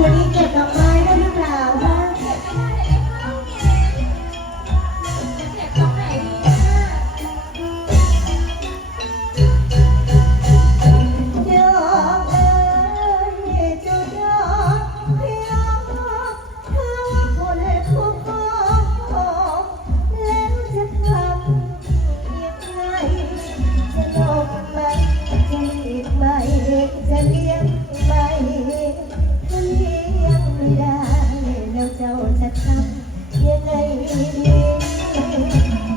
วันนี้เก็บดอกไม้ได้หรือเปล่า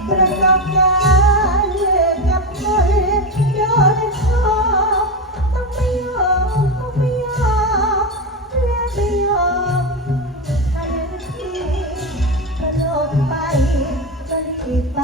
ประสบการกับคนโดนชอบต้องไม่ยอมต้องไม่ยอมและไม่ยอมทันทีกระดไปกระดไป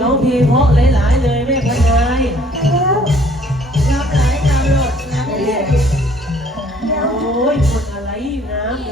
ร้องพลงเพรหลายเลยแม่พลอยน้ำไหน้ำหลดน้ำเรียโอ้ยคนอะไรน้ำ